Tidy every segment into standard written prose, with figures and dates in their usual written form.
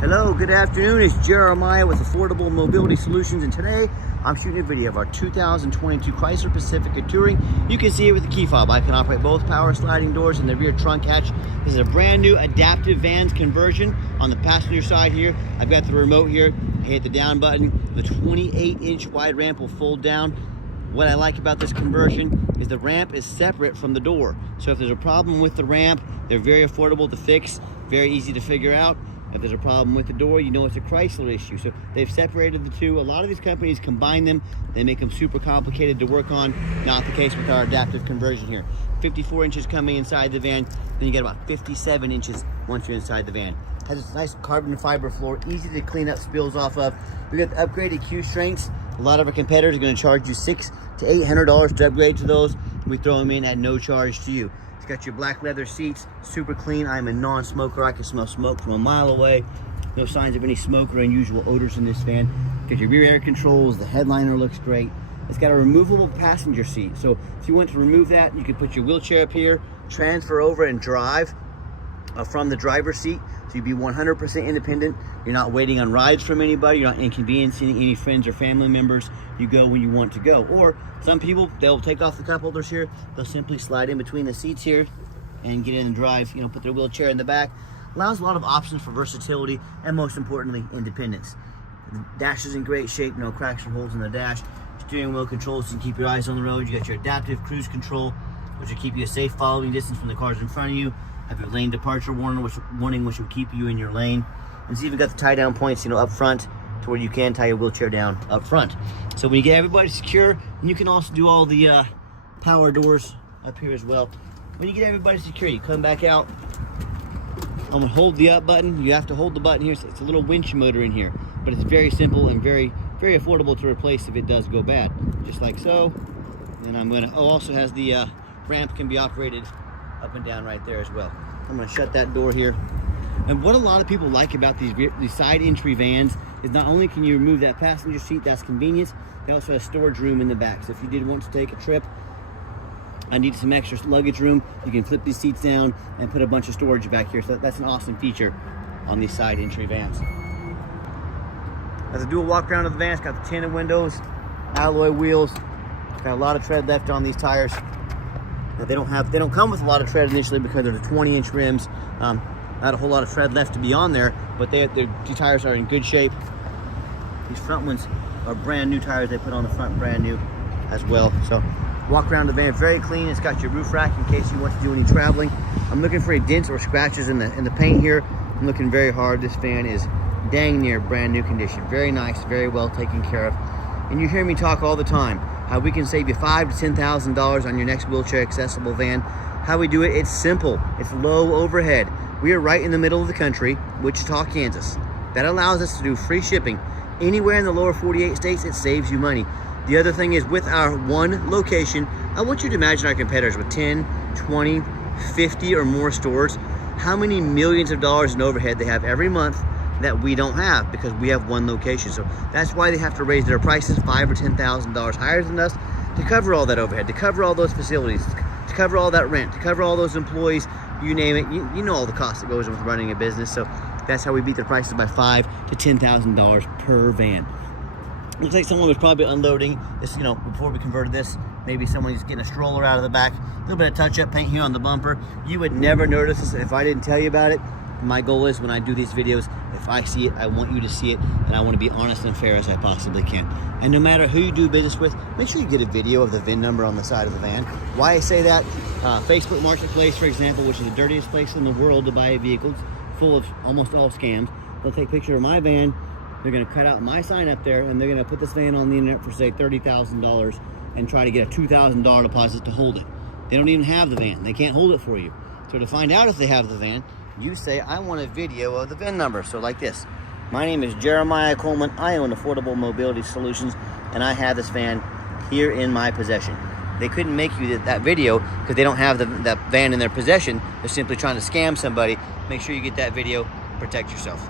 Hello, good afternoon. It's Jeremiah with Affordable Mobility Solutions, and today I'm shooting a video of our 2022 Chrysler Pacifica Touring. You can see it with the key fob. I can operate both power sliding doors and the rear trunk hatch. This is a brand new adaptive vans conversion. On the passenger side here, I've got the remote here. I hit the down button. The 28-inch wide ramp will fold down. What I like about this conversion is the ramp is separate from the door. So if there's a problem with the ramp, they're very affordable to fix, very easy to figure out. If there's a problem with the door, you know it's a Chrysler issue. So they've separated the two. A lot of these companies combine them. They make them super complicated to work on. Not the case with our adaptive conversion here. 54 inches coming inside the van. Then you get about 57 inches once you're inside the van. Has this nice carbon fiber floor, easy to clean up spills off of. We got the upgraded Q strengths. A lot of our competitors are going to charge you $600 to $800 to upgrade to those. We throw them in at no charge to you. It's got your black leather seats, super clean. I'm a non-smoker. I can smell smoke from a mile away. No signs of any smoke or unusual odors in this van. Got your rear air controls. The headliner looks great. It's got a removable passenger seat. So if you want to remove that, you can put your wheelchair up here, transfer over and drive from the driver's seat. So you'd be 100% independent. You're not waiting on rides from anybody. You're not inconveniencing any friends or family members. You go when you want to go. Or some people, they'll take off the cup holders here. They'll simply slide in between the seats here and get in and drive, put their wheelchair in the back. Allows a lot of options for versatility and, most importantly, independence. The dash is in great shape, no cracks or holes in the dash. Steering wheel controls so you can keep your eyes on the road. You got your adaptive cruise control, which will keep you a safe following distance from the cars in front of you. Have your lane departure warning, which will keep you in your lane. And see, you've got the tie down points, up front, to where you can tie your wheelchair down up front. So when you get everybody secure, and you can also do all the power doors up here as well. When you get everybody secure, you come back out. I'm gonna hold the up button. You have to hold the button here. So it's a little winch motor in here, but it's very simple and very, very affordable to replace if it does go bad, just like so. And I'm gonna, also has the ramp can be operated up and down right there as well. I'm gonna shut that door here. And what a lot of people like about these side entry vans is not only can you remove that passenger seat, that's convenience, they also have storage room in the back. So if you did want to take a trip, I need some extra luggage room, you can flip these seats down and put a bunch of storage back here. So that's an awesome feature on these side entry vans. As I do a walk around of the van, it's got the tinted windows, alloy wheels, got a lot of tread left on these tires. They don't come with a lot of tread initially because they're the 20-inch rims. Not a whole lot of tread left to be on there, but the tires are in good shape. These front ones are brand new tires. They put on the front brand new as well. So walk around the van, very clean. It's got your roof rack in case you want to do any traveling. I'm looking for any dents or scratches in the paint here. I'm looking very hard. This van is dang near brand new condition. Very nice, very well taken care of. And you hear me talk all the time how we can save you $5,000 to $10,000 on your next wheelchair accessible van. How we do it, it's simple. It's low overhead. We are right in the middle of the country, Wichita, Kansas. That allows us to do free shipping. Anywhere in the lower 48 states, it saves you money. The other thing is, with our one location, I want you to imagine our competitors with 10, 20, 50 or more stores, how many millions of dollars in overhead they have every month that we don't have because we have one location. So that's why they have to raise their prices $5,000 or $10,000 higher than us to cover all that overhead, to cover all those facilities, to cover all that rent, to cover all those employees, you name it. You know all the cost that goes with running a business. So that's how we beat the prices by $5,000 to $10,000 per van. Looks like someone was probably unloading this, before we converted this. Maybe someone just getting a stroller out of the back. A little bit of touch-up paint here on the bumper. You would never notice this if I didn't tell you about it. My goal is, when I do these videos, if I see it, I want you to see it, and I want to be honest and fair as I possibly can. And no matter who you do business with, make sure you get a video of the VIN number on the side of the van. Why I say that, Facebook Marketplace, for example, which is the dirtiest place in the world to buy vehicles, full of almost all scams. They'll take a picture of my van, they're going to cut out my sign up there, and they're going to put this van on the internet for, say, $30,000 and try to get a $2,000 deposit to hold it. They don't even have the van. They can't hold it for you. So to find out if they have the van, you say, I want a video of the VIN number. So like this. My name is Jeremiah Coleman. I own Affordable Mobility Solutions, and I have this van here in my possession. They couldn't make you that video because they don't have that van in their possession. They're simply trying to scam somebody. Make sure you get that video. Protect yourself.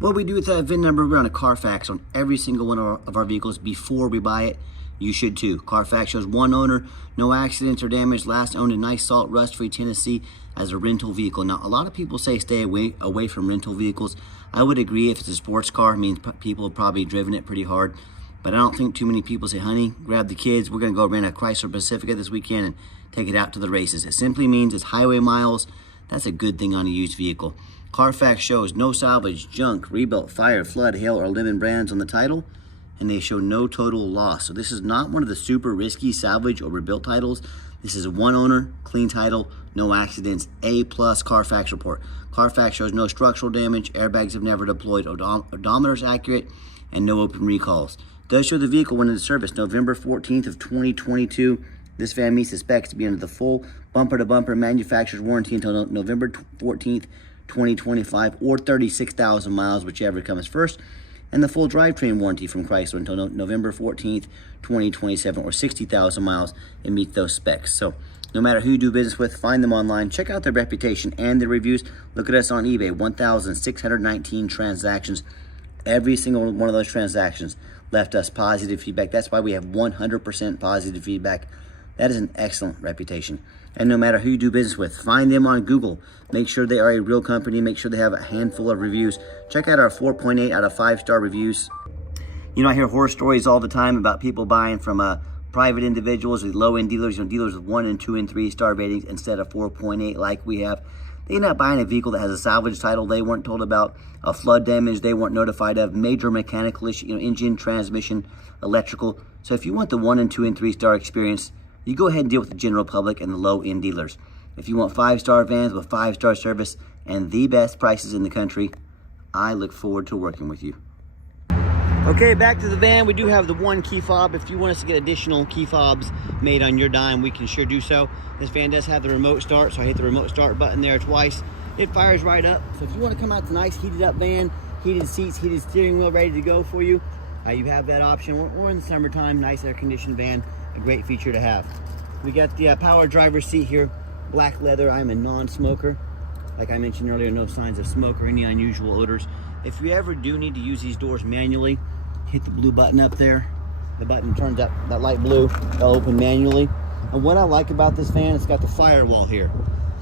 What we do with that VIN number, we run a Carfax on every single one of our vehicles before we buy it. you should too. Carfax shows one owner, no accidents or damage, last owned in nice salt rust-free Tennessee as a rental vehicle. Now, a lot of people say stay away from rental vehicles. I would agree. If it's a sports car, it means people have probably driven it pretty hard. But I don't think too many people say, honey, grab the kids. We're going to go rent a Chrysler Pacifica this weekend and take it out to the races. It simply means it's highway miles. That's a good thing on a used vehicle. Carfax shows no salvage, junk, rebuilt, fire, flood, hail, or lemon brands on the title, and they show no total loss. So this is not one of the super risky salvage or rebuilt titles. This is a one owner, clean title, no accidents, A+ Carfax report. Carfax shows no structural damage, airbags have never deployed, odometer's accurate, and no open recalls. Does show the vehicle went into service November 14th of 2022. This van meets the specs to be under the full bumper-to-bumper manufacturer's warranty until November 14th, 2025, or 36,000 miles, whichever comes first, and the full drivetrain warranty from Chrysler until November 14th, 2027, or 60,000 miles, and meet those specs. So no matter who you do business with, find them online, check out their reputation and their reviews. Look at us on eBay, 1,619 transactions. Every single one of those transactions left us positive feedback. That's why we have 100% positive feedback. That is an excellent reputation. And no matter who you do business with, find them on Google. Make sure they are a real company. Make sure they have a handful of reviews. Check out our 4.8 out of 5-star reviews. You know, I hear horror stories all the time about people buying from private individuals with low-end dealers, dealers with 1 and 2 and 3-star ratings instead of 4.8 like we have. They're not buying a vehicle that has a salvage title they weren't told about, a flood damage they weren't notified of, major mechanical issue, engine, transmission, electrical. So if you want the 1 and 2 and 3-star experience, you go ahead and deal with the general public and the low-end dealers. If you want 5-star vans with 5-star service and the best prices in the country, I look forward to working with you. Okay, back to the van. We do have the one key fob. If you want us to get additional key fobs made on your dime, we can sure do so. This van does have the remote start, so I hit the remote start button there twice. It fires right up. So if you want to come out to a nice heated up van, heated seats, heated steering wheel ready to go for you, you have that option. We're in the summertime, nice air conditioned van, a great feature to have. We got the power driver's seat here, black leather. I'm a non-smoker. Like I mentioned earlier, no signs of smoke or any unusual odors. If you ever do need to use these doors manually, hit the blue button up there. The button turns up, that light blue, they'll open manually. And what I like about this van, it's got the firewall here.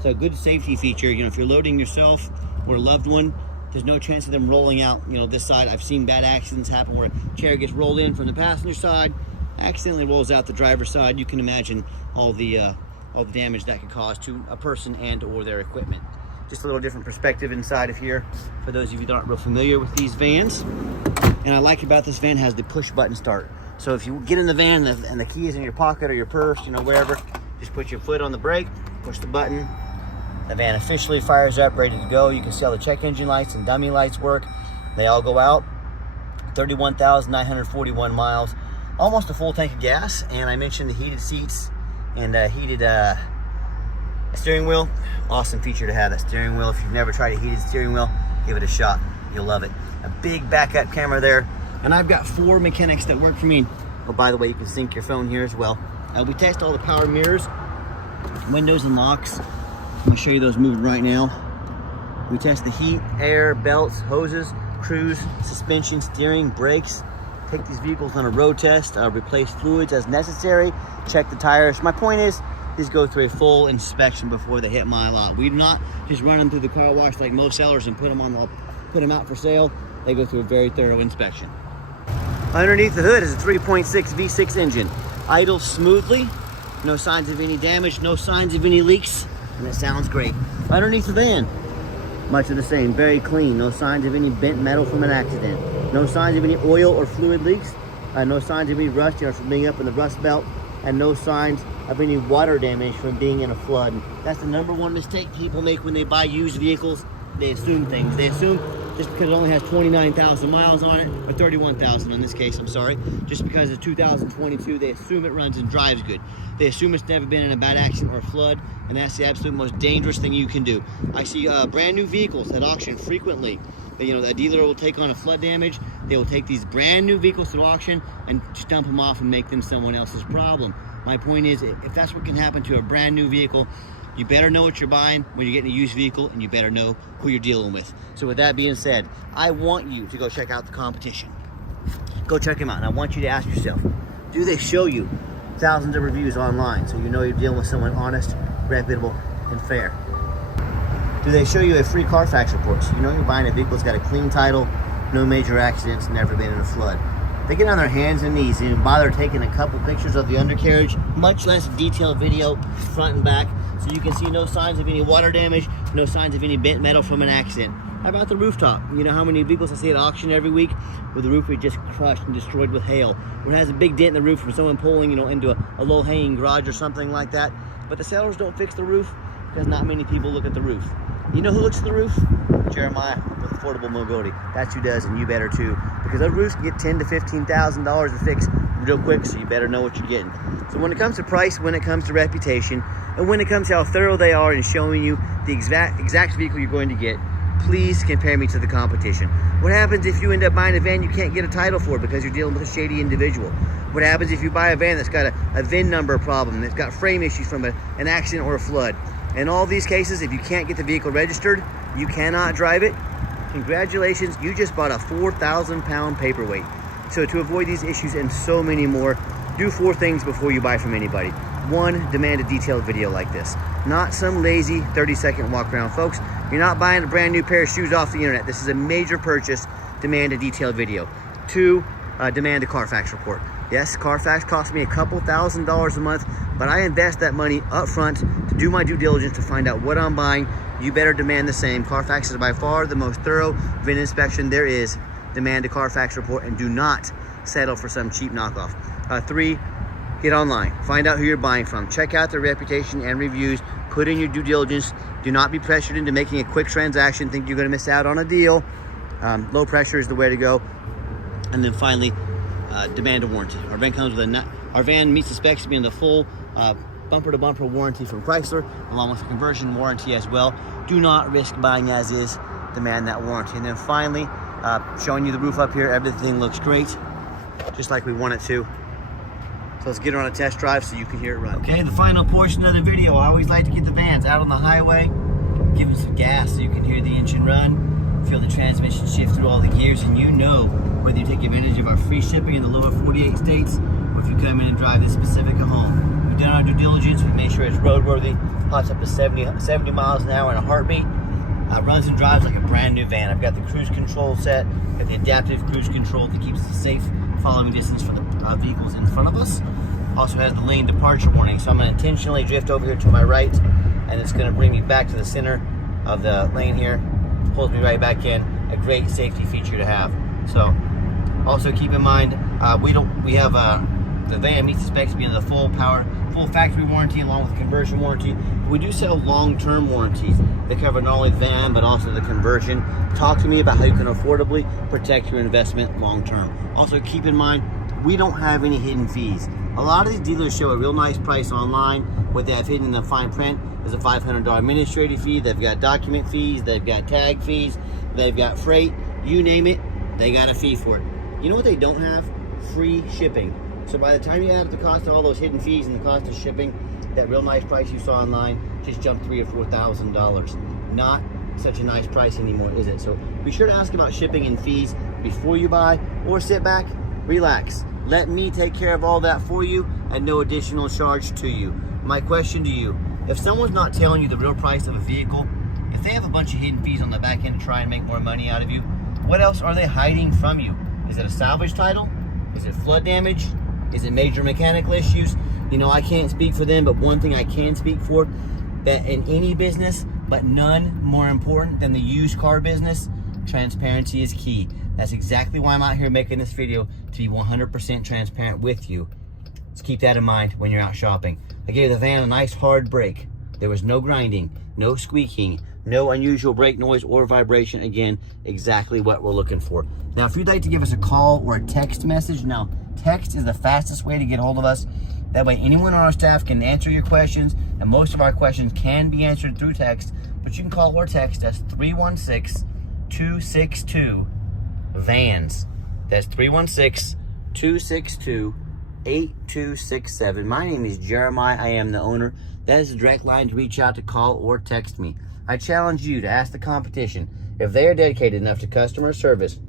So a good safety feature, if you're loading yourself or a loved one, there's no chance of them rolling out, this side. I've seen bad accidents happen where a chair gets rolled in from the passenger side, accidentally rolls out the driver's side. You can imagine all the damage that could cause to a person and or their equipment. Just a little different perspective inside of here for those of you that aren't real familiar with these vans. And I like about this van has the push button start. So if you get in the van and the key is in your pocket or your purse, wherever, just put your foot on the brake, push the button. The van officially fires up, ready to go. You can see all the check engine lights and dummy lights work. They all go out. 31,941 miles, almost a full tank of gas. And I mentioned the heated seats and heated steering wheel. Awesome feature to have, that steering wheel. If you've never tried a heated steering wheel, give it a shot. You'll love it. A big backup camera there. And I've got 4 mechanics that work for me. Oh, by the way, you can sync your phone here as well. We test all the power mirrors, windows and locks. I'm gonna show you those moving right now. We test the heat, air, belts, hoses, cruise, suspension, steering, brakes. Take these vehicles on a road test, replace fluids as necessary, check the tires. My point is go through a full inspection before they hit my lot. We do not just run them through the car wash like most sellers and put them out for sale. They go through a very thorough inspection. Underneath the hood is a 3.6 V6 engine. Idles smoothly, no signs of any damage, no signs of any leaks, and it sounds great. Underneath the van, much of the same, very clean, no signs of any bent metal from an accident, no signs of any oil or fluid leaks, no signs of any rust from being up in the rust belt, and no signs of any water damage from being in a flood. That's the #1 mistake people make when they buy used vehicles. They assume things. They assume just because it only has 29,000 miles on it, or 31,000 in this case, I'm sorry, just because it's 2022, they assume it runs and drives good. They assume it's never been in a bad accident or a flood, and that's the absolute most dangerous thing you can do. I see brand new vehicles at auction frequently. A dealer will take on a flood damage. They will take these brand new vehicles to auction and just dump them off and make them someone else's problem. My point is, if that's what can happen to a brand new vehicle, you better know what you're buying when you're getting a used vehicle, and you better know who you're dealing with. So with that being said, I want you to go check out the competition. Go check them out. And I want you to ask yourself, Do they show you thousands of reviews online so you know you're dealing with someone honest, reputable, and fair? Do they show you a free Carfax report so you know you're buying a vehicle that's got a clean title, no major accidents, never been in a flood? They get on their hands and knees and bother taking a couple pictures of the undercarriage, much less detailed video front and back, so you can see no signs of any water damage, no signs of any bent metal from an accident. How about the rooftop? You know how many vehicles I see at auction every week where the roof is just crushed and destroyed with hail, where it has a big dent in the roof from someone pulling, into a low-hanging garage or something like that. But the sellers don't fix the roof because not many people look at the roof. You know who looks at the roof? Jeremiah with Affordable Mobility. That's who does, and you better too. Because those roofs can get $10,000 to $15,000 to fix real quick, so you better know what you're getting. So when it comes to price, when it comes to reputation, and when it comes to how thorough they are in showing you the exact vehicle you're going to get, please compare me to the competition. What happens if you end up buying a van you can't get a title for because you're dealing with a shady individual? What happens if you buy a van that's got a VIN number problem, that's got frame issues from an accident or a flood? In all these cases, if you can't get the vehicle registered, you cannot drive it, congratulations, you just bought a 4,000-pound paperweight. So to avoid these issues and so many more, do 4 things before you buy from anybody. 1, demand a detailed video like this. Not some lazy 30-second walk around, folks. You're not buying a brand new pair of shoes off the internet. This is a major purchase. Demand a detailed video. 2, demand a Carfax report. Yes, Carfax costs me a couple $1,000s a month, but I invest that money up front to do my due diligence to find out what I'm buying. You better demand the same. Carfax is by far the most thorough VIN inspection there is. Demand a Carfax report and do not settle for some cheap knockoff. 3, get online. Find out who you're buying from. Check out their reputation and reviews. Put in your due diligence. Do not be pressured into making a quick transaction. Think you're going to miss out on a deal. Low pressure is the way to go. And then finally, demand a warranty. Our van meets the specs of being the full bumper-to-bumper warranty from Chrysler, along with a conversion warranty as well. Do not risk buying as is. Demand that warranty. And then finally, showing you the roof up here. Everything looks great, just like we want it to. So let's get her on a test drive so you can hear it run. Okay, the final portion of the video. I always like to get the vans out on the highway, give them some gas so you can hear the engine run, feel the transmission shift through all the gears, and you know whether you take advantage of our free shipping in the lower 48 states or if you come in and drive this Pacifica home. We've done our due diligence. We made sure it's roadworthy, pots up to 70 miles an hour in a heartbeat. Runs and drives like a brand new van. I've got the cruise control set, got the adaptive cruise control that keeps us safe following distance for the vehicles in front of us. Also has the lane departure warning, so I'm going to intentionally drift over here to my right, and it's going to bring me back to the center of the lane here, pulls me right back in. A great safety feature to have. So also keep in mind, the van meets the specs being the full factory warranty along with the conversion warranty. We do sell long-term warranties that cover not only the van but also the conversion. Talk to me about how you can affordably protect your investment long-term. Also keep in mind, we don't have any hidden fees. A lot of these dealers show a real nice price online. What they have hidden in the fine print is a $500 administrative fee. They've got document fees, they've got tag fees, they've got freight, you name it, they got a fee for it. You know what they don't have? Free shipping. So by the time you add up the cost of all those hidden fees and the cost of shipping, that real nice price you saw online just jumped $3,000 or $4,000. Not such a nice price anymore, is it? So be sure to ask about shipping and fees before you buy, or sit back, relax. Let me take care of all that for you at no additional charge to you. My question to you, if someone's not telling you the real price of a vehicle, if they have a bunch of hidden fees on the back end to try and make more money out of you, what else are they hiding from you? Is it a salvage title? Is it flood damage? Is it major mechanical issues? You know, I can't speak for them, but one thing I can speak for, that in any business, but none more important than the used car business, transparency is key. That's exactly why I'm out here making this video, to be 100% transparent with you. Let's keep that in mind when you're out shopping. I gave the van a nice hard brake. There was no grinding, no squeaking, no unusual brake noise or vibration. Again, exactly what we're looking for. Now, if you'd like to give us a call or a text message, now text is the fastest way to get hold of us. That way anyone on our staff can answer your questions, and most of our questions can be answered through text, but you can call or text us 316-262-VANS. That's 316-262-8267. My name is Jeremiah. I am the owner. That is the direct line to reach out, to call, or text me. I challenge you to ask the competition if they are dedicated enough to customer service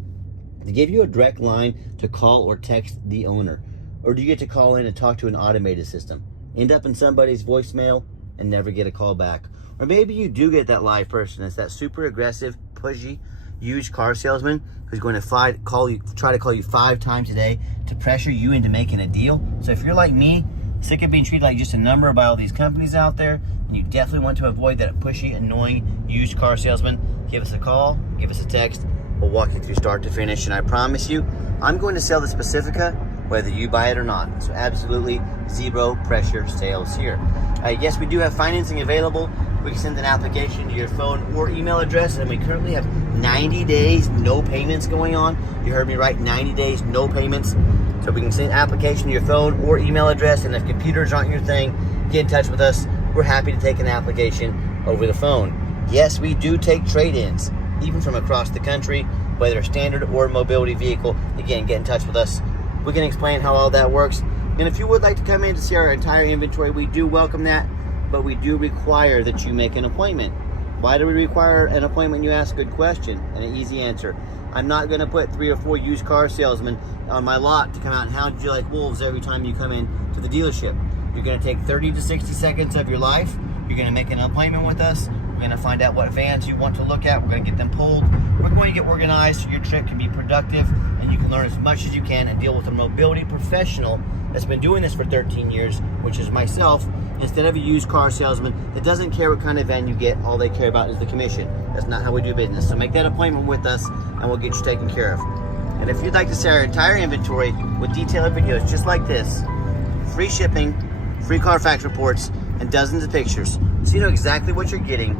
to give you a direct line to call or text the owner. Or do you get to call in and talk to an automated system? End up in somebody's voicemail and never get a call back. Or maybe you do get that live person. It's that super aggressive, pushy, used car salesman who's going to try to call you 5 times a day to pressure you into making a deal. So if you're like me, sick of being treated like just a number by all these companies out there, and you definitely want to avoid that pushy, annoying used car salesman, give us a call, give us a text. We'll walk you through start to finish, and I promise you, I'm going to sell this Pacifica whether you buy it or not. So absolutely zero pressure sales here. Yes, we do have financing available. We can send an application to your phone or email address, and we currently have 90 days, no payments going on. You heard me right, 90 days, no payments. So we can send an application to your phone or email address, and if computers aren't your thing, get in touch with us. We're happy to take an application over the phone. Yes, we do take trade-ins, even from across the country, whether a standard or mobility vehicle. Again, get in touch with us. We can explain how all that works. And if you would like to come in to see our entire inventory, we do welcome that, but we do require that you make an appointment. Why do we require an appointment? You ask. Good question and an easy answer. I'm not going to put 3 or 4 used car salesmen on my lot to come out and hound you like wolves every time you come in to the dealership. You're going to take 30 to 60 seconds of your life. You're going to make an appointment with us. We're going to find out what vans you want to look at. We're going to get them pulled. We're going to get organized so your trip can be productive and you can learn as much as you can and deal with a mobility professional that's been doing this for 13 years, which is myself, instead of a used car salesman that doesn't care what kind of van you get. All they care about is the commission. That's not how we do business. So make that appointment with us and we'll get you taken care of. And if you'd like to see our entire inventory with detailed videos just like this, free shipping, free Carfax reports, and dozens of pictures, so you know exactly what you're getting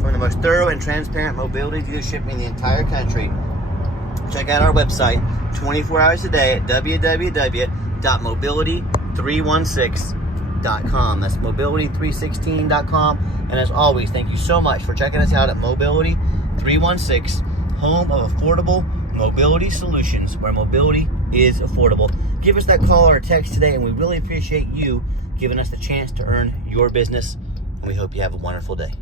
from the most thorough and transparent mobility dealership in the entire country, check out our website 24 hours a day at www.mobility316.com. That's mobility316.com. And as always, thank you so much for checking us out at Mobility 316, home of affordable mobility solutions, where mobility is affordable. Give us that call or text today, and we really appreciate you giving us the chance to earn your business. And we hope you have a wonderful day.